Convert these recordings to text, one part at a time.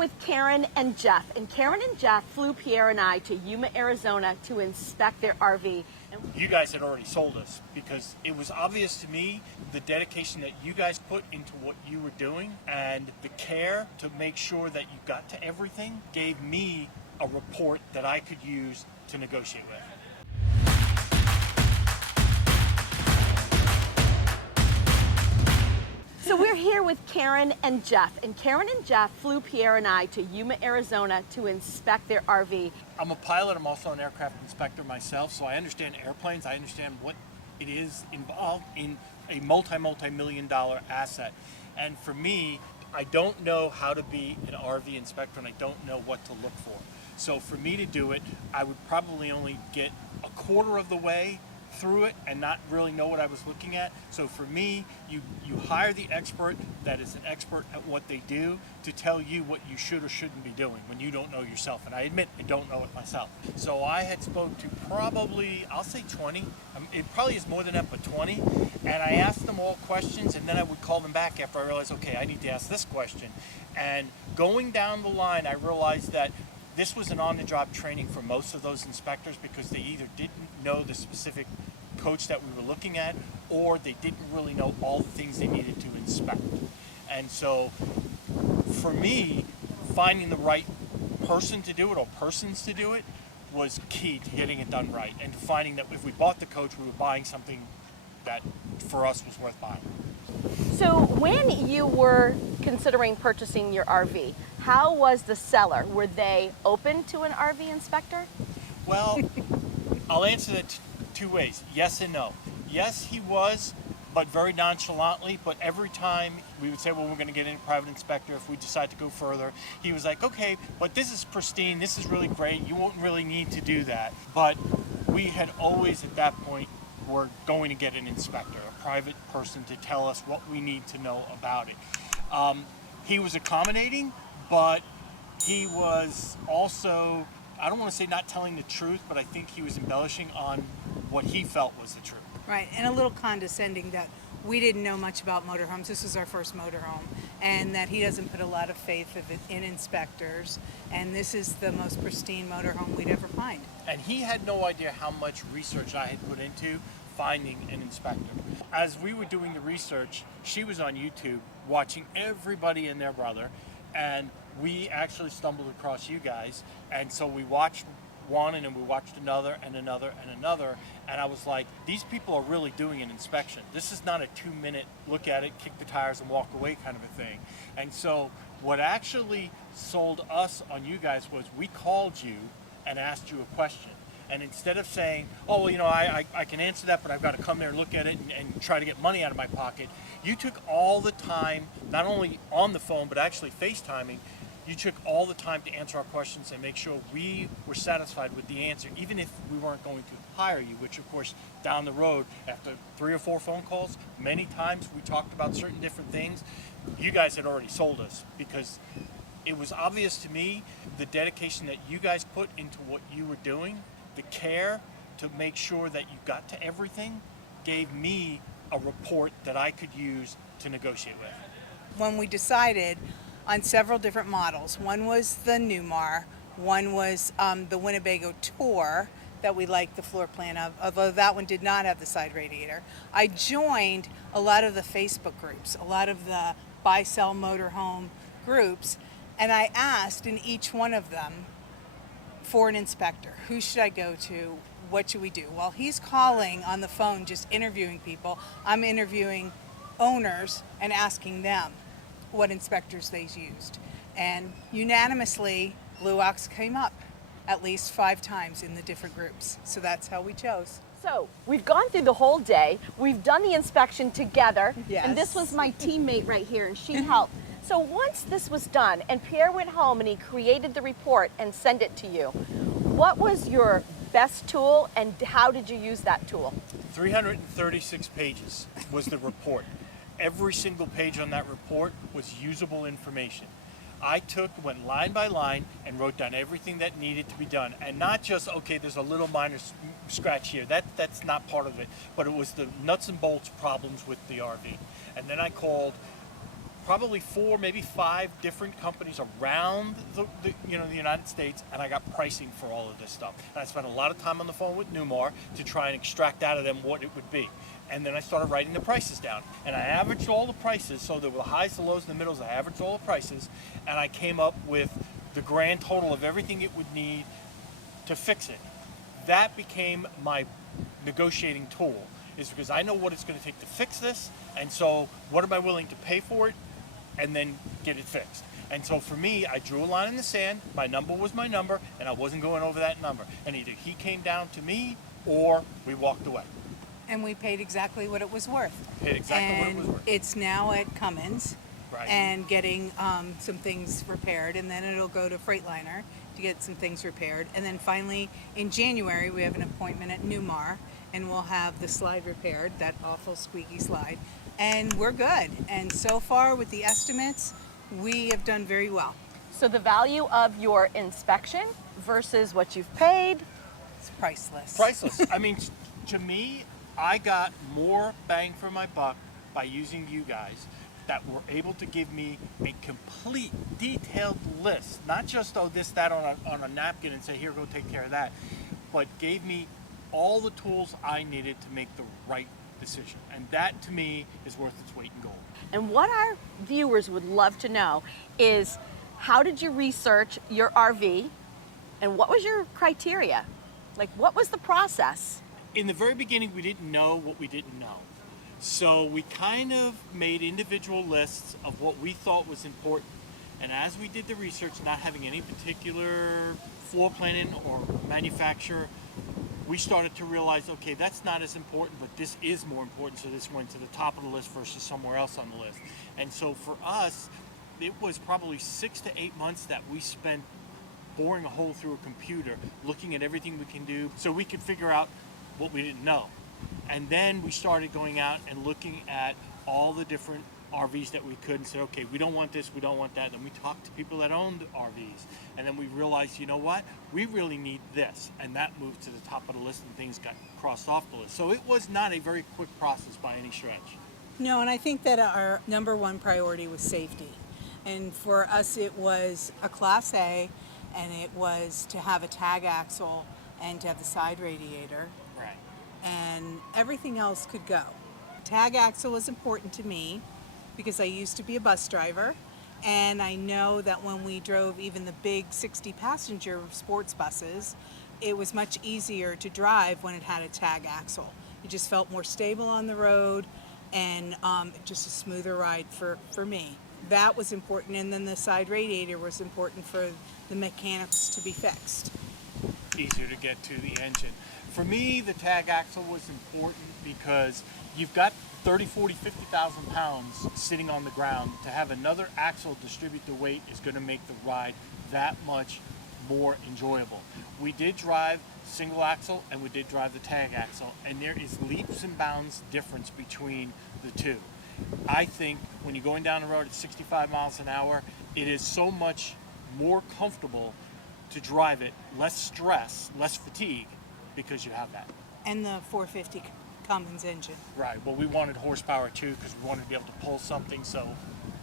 with Karen and Jeff, and Karen and Jeff flew Pierre and I to Yuma, Arizona to inspect their RV. You guys had already sold us because it was obvious to me the dedication that you guys put into what you were doing and the care to make sure that you got to everything gave me a report that I could use to negotiate with. So we're here with Karen and Jeff, and Karen and Jeff flew Pierre and I to Yuma, Arizona to inspect their RV. I'm a pilot, I'm also an aircraft inspector myself, so I understand airplanes, I understand what it is involved in a multi-million dollar asset. And for me, I don't know how to be an RV inspector and I don't know what to look for. So for me to do it, I would probably only get a quarter of the way through it and not really know what I was looking at. So for me, you hire the expert that is an expert at what they do to tell you what you should or shouldn't be doing when you don't know yourself. And I admit I don't know it myself. So I had spoke to probably, I'll say 20. It probably is more than that, but 20. And I asked them all questions and then I would call them back after I realized, okay, I need to ask this question. And going down the line, I realized that this was an on-the-job training for most of those inspectors because they either didn't know the specific coach that we were looking at or they didn't really know all the things they needed to inspect. And so for me, finding the right person to do it or persons to do it was key to getting it done right and finding that if we bought the coach, we were buying something that for us was worth buying. So when you were considering purchasing your RV, how was the seller? Were they open to an RV inspector? Well, I'll answer that two ways, yes and no. Yes, he was, but very nonchalantly, but every time we would say, well, we're gonna get a private inspector if we decide to go further, he was like, okay, but this is pristine, this is really great, you won't really need to do that. But we had always at that point were going to get an inspector, a private person to tell us what we need to know about it. He was accommodating, but he was also, I don't want to say not telling the truth, but I think he was embellishing on what he felt was the truth. Right, and a little condescending that we didn't know much about motorhomes. This is our first motorhome, and that he doesn't put a lot of faith in inspectors, and this is the most pristine motorhome we'd ever find. And he had no idea how much research I had put into finding an inspector. As we were doing the research, she was on YouTube watching everybody and their brother, and we actually stumbled across you guys, and so we watched one and then we watched another and another and another, and I was like, these people are really doing an inspection. This is not a 2-minute look at it, kick the tires and walk away kind of a thing. And so what actually sold us on you guys was we called you and asked you a question. And instead of saying, oh, well, you know, I can answer that, but I've got to come there and look at it and try to get money out of my pocket, you took all the time, not only on the phone, but actually FaceTiming, you took all the time to answer our questions and make sure we were satisfied with the answer, even if we weren't going to hire you, which of course, down the road, after 3 or 4 phone calls, many times we talked about certain different things, you guys had already sold us because it was obvious to me the dedication that you guys put into what you were doing, the care to make sure that you got to everything gave me a report that I could use to negotiate with. When we decided on several different models, one was the Newmar, one was the Winnebago Tour that we liked the floor plan of, although that one did not have the side radiator. I joined a lot of the Facebook groups, a lot of the buy-sell motorhome groups, and I asked in each one of them for an inspector. Who should I go to? What should we do? While he's calling on the phone, just interviewing people, I'm interviewing owners and asking them what inspectors they used. And unanimously, Blue Ox came up at least 5 times in the different groups. So that's how we chose. So we've gone through the whole day. We've done the inspection together. Yes. And this was my teammate right here, and she helped. So once this was done and Pierre went home and he created the report and sent it to you, what was your best tool and how did you use that tool? 336 pages was the report. Every single page on that report was usable information. I went line by line and wrote down everything that needed to be done. And not just, okay, there's a little minor scratch here. That's not part of it. But it was the nuts and bolts problems with the RV. And then I called probably 4, maybe 5 different companies around the United States, and I got pricing for all of this stuff. And I spent a lot of time on the phone with Newmar to try and extract out of them what it would be. And then I started writing the prices down, and I averaged all the prices. So there were the highs, the lows, and the middles. I averaged all the prices, and I came up with the grand total of everything it would need to fix it. That became my negotiating tool, is because I know what it's going to take to fix this, and so what am I willing to pay for it, and then get it fixed. And so for me, I drew a line in the sand. My number was my number, and I wasn't going over that number. And either he came down to me, or we walked away. And we paid exactly what it was worth. Paid exactly what it was And worth. it's now at Cummins. Right. And getting some things repaired, and then it'll go to Freightliner to get some things repaired. And then finally, in January, we have an appointment at Newmar, and we'll have the slide repaired, that awful squeaky slide. And we're good. And so far, with the estimates, we have done very well. So the value of your inspection versus what you've paid. It's priceless. Priceless. I mean, to me, I got more bang for my buck by using you guys that were able to give me a complete, detailed list. Not just, oh, this, that on a napkin and say, here, go take care of that. But gave me all the tools I needed to make the right decision. And that, to me, is worth its weight in gold. And what our viewers would love to know is, how did you research your RV, and what was your criteria? Like, what was the process? In the very beginning, we didn't know what we didn't know. So we kind of made individual lists of what we thought was important. And as we did the research, not having any particular floor planning or manufacturer, we started to realize, okay, that's not as important, but this is more important. So this went to the top of the list versus somewhere else on the list. And so for us, it was probably 6 to 8 months that we spent boring a hole through a computer, looking at everything we can do so we could figure out what we didn't know. And then we started going out and looking at all the different RVs that we could and said, okay, we don't want this, we don't want that. Then we talked to people that owned RVs. And then we realized, you know what? We really need this. And that moved to the top of the list and things got crossed off the list. So it was not a very quick process by any stretch. No, and I think that our number one priority was safety. And for us, it was a Class A, and it was to have a tag axle and to have the side radiator. Right. And everything else could go. Tag axle was important to me because I used to be a bus driver, and I know that when we drove even the big 60-passenger sports buses, it was much easier to drive when it had a tag axle. It just felt more stable on the road, and just a smoother ride for me. That was important, and then the side radiator was important for the mechanics to be fixed. Easier to get to the engine. For me, the tag axle was important because you've got 30, 40, 50,000 pounds sitting on the ground. To have another axle distribute the weight is going to make the ride that much more enjoyable. We did drive single axle and we did drive the tag axle, and there is leaps and bounds difference between the two. I think when you're going down the road at 65 miles an hour, it is so much more comfortable to drive it, less stress, less fatigue, because you have that. And the 450 Cummins engine. Right. Well, we wanted horsepower too because we wanted to be able to pull something, so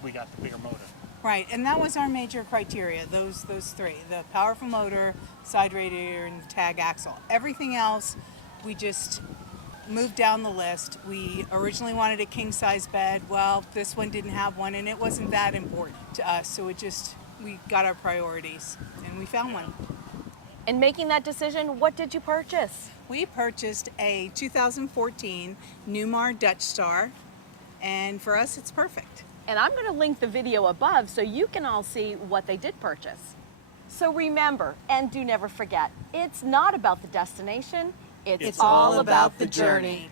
we got the bigger motor. Right, and that was our major criteria, those three. The powerful motor, side radiator, and the tag axle. Everything else, we just moved down the list. We originally wanted a king-size bed. Well, this one didn't have one, and it wasn't that important to us, so we got our priorities, and we found one. In making that decision, what did you purchase? We purchased a 2014 Newmar Dutchstar, and for us, it's perfect. And I'm going to link the video above so you can all see what they did purchase. So remember, and do never forget, it's not about the destination, it's all about the journey.